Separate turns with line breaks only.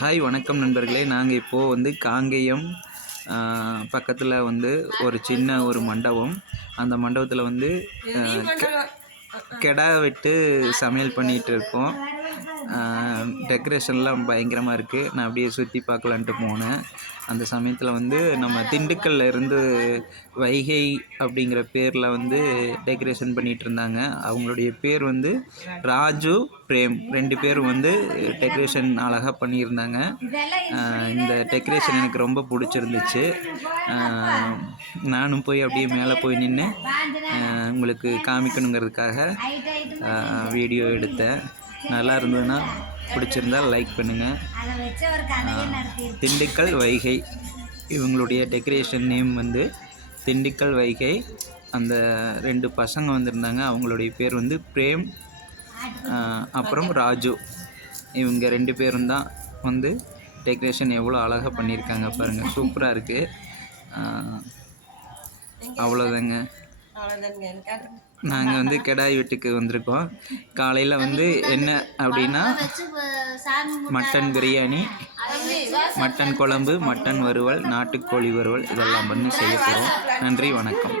Hi வணக்கம் நண்பர்களே. நாங்கள் இப்போது வந்து காங்கேயம் பக்கத்தில் வந்து ஒரு சின்ன ஒரு மண்டபம். அந்த மண்டபத்தில் வந்து கெடா வெட்டு சமையல் பண்ணிகிட்டு இருக்கோம். டெக்கரேஷன்லாம் பயங்கரமாக இருக்குது நான் அப்படியே சுற்றி பார்க்கலான்ட்டு போனேன். அந்த சமயத்தில் வந்து நம்ம திண்டுக்கல்ல இருந்து வைகை அப்படிங்கிற பேரில் வந்து டெக்கரேஷன் பண்ணிகிட்டு இருந்தாங்க. அவங்களுடைய பேர் வந்து ராஜு பிரேம். ரெண்டு பேரும் வந்து டெக்கரேஷன் அழகாக பண்ணியிருந்தாங்க. இந்த டெக்கரேஷன் எனக்கு ரொம்ப பிடிச்சிருந்துச்சு. நானும் போய் அப்படியே மேலே போய் நின்று உங்களுக்கு காமிக்கணுங்கிறதுக்காக வீடியோ எடுத்தேன். நல்லா இருந்ததுன்னா பிடிச்சிருந்தா லைக் பண்ணுங்கள் திண்டுக்கல் வைகை. இவங்களுடைய டெக்கரேஷன் நேம் வந்து திண்டுக்கல் வைகை. அந்த ரெண்டு பசங்க வந்திருந்தாங்க. அவங்களுடைய பேர் வந்து பிரேம் அப்புறம் ராஜு. இவங்க ரெண்டு பேரும் தான் வந்து டெக்கரேஷன் எவ்வளோ அழகாக பண்ணியிருக்காங்க பாருங்கள் சூப்பராக இருக்குது அவ்வளோதாங்க நாங்கள் வந்து கெடாய் வீட்டுக்கு வந்திருக்கோம். காலையில் வந்து என்ன அப்படின்னா மட்டன் பிரியாணி மட்டன் குழம்பு மட்டன் வறுவல் நாட்டுக்கோழி வறுவல் இதெல்லாம் பண்ணி செய்ய போகிறோம் நன்றி வணக்கம்.